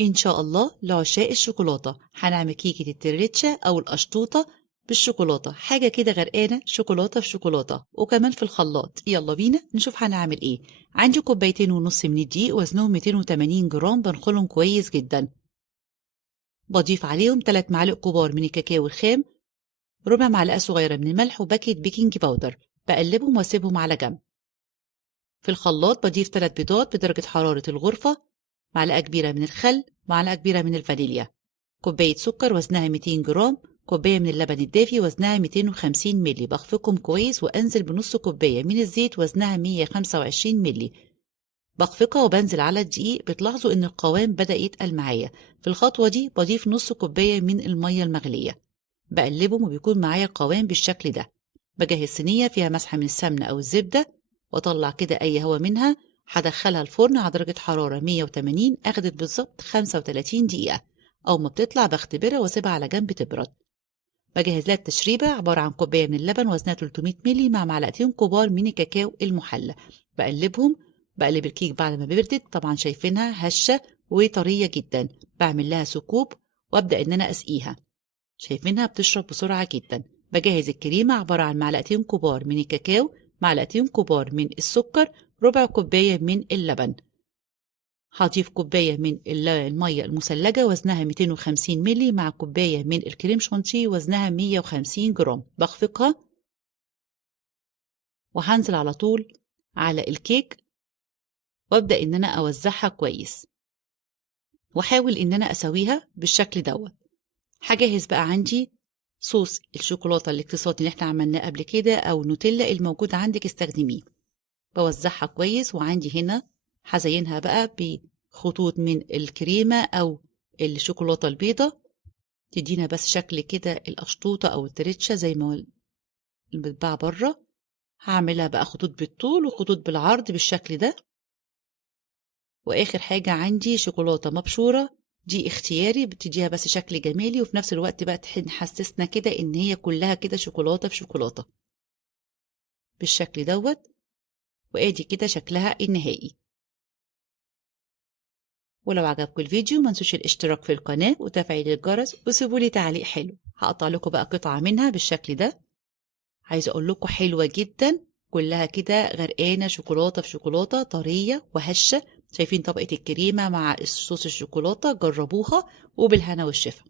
إن شاء الله لعشاق الشوكولاتة هنعمل كيكة التريتشا أو القشطوطة بالشوكولاتة، حاجة كده غرقانة شوكولاتة في شوكولاتة وكمان في الخلاط. يلا بينا نشوف هنعمل إيه. عندي كوبايتين ونص من الدقيق وزنهم 280 جرام، بنخلهم كويس جدا. بضيف عليهم 3 معالق كبار من الكاكاو الخام، ربع معلقة صغيرة من الملح وباكيت بيكنج باودر. بقلبهم واسيبهم على جنب. في الخلاط بضيف 3 بيضات بدرجة حرارة الغرفة، معلقة كبيرة من الخل، معلقة كبيرة من الفانيليا، كوباية سكر وزنها 200 جرام، كوباية من اللبن الدافي وزنها 250 ملي. بخفقهم كويس وأنزل بنص كوباية من الزيت وزنها 125 ملي. بخفقها وبنزل على الدقيق. بتلاحظوا إن القوام بدأ يتقل معايا. في الخطوة دي بضيف نص كوباية من المية المغلية. بقلبهم وبيكون معايا القوام بالشكل ده. بجهز صينية فيها مسحة من السمنة أو الزبدة وأطلع كده أي هوا منها. هدخلها الفرن على درجة حرارة 180. أخدت بالظبط 35 دقيقة. أول ما بتطلع بختبرها واسيبها على جنب تبرد. بجهز لها التشريبة، عبارة عن كوباية من اللبن وزنها 300 ملي مع معلقتين كبار من الكاكاو المحلى. بقلبهم. بقلب الكيك بعد ما بردت، طبعا شايفينها هشة وطرية جدا. بعمل لها سكوب وابدأ ان انا اسقيها. شايفينها بتشرب بسرعة جدا. بجهز الكريمة، عبارة عن معلقتين كبار من الكاكاو، معلقتين كبار من السكر، ربع كوباية من اللبن. هضيف كوباية من المية المثلجة وزنها 250 ملي مع كوباية من الكريم شانتيه وزنها 150 جرام. بخفقها وهنزل على طول على الكيك وابدأ ان انا اوزعها كويس واحاول ان انا اسويها بالشكل دوت. هجهز بقى عندي صوص الشوكولاتة الاقتصادي اللي احنا عملناه قبل كده او نوتيلا، الموجود عندك استخدميه. بوزعها كويس، وعندي هنا هزينها بقى بخطوط من الكريمة او الشوكولاتة البيضة، تدينا بس شكل كده القشطوطة او التريتشا زي ما بتباع بره. هعملها بقى خطوط بالطول وخطوط بالعرض بالشكل ده. واخر حاجة عندي شوكولاتة مبشورة، دي اختياري، بتديها بس شكل جمالي وفي نفس الوقت بقى تحسسنا كده ان هي كلها كده شوكولاتة في شوكولاتة بالشكل دوت. وادي كده شكلها النهائي. ولو عجبكم الفيديو ما تنسوش الاشتراك في القناة وتفعيل الجرس وسيبولي تعليق حلو. هقطع لكم بقى قطعة منها بالشكل ده. عايزة اقول لكم حلوة جدا، كلها كده غرقانة شوكولاتة في شوكولاتة، طرية وهشة. شايفين طبقة الكريمة مع صوص الشوكولاتة؟ جربوها وبالهنا والشفا.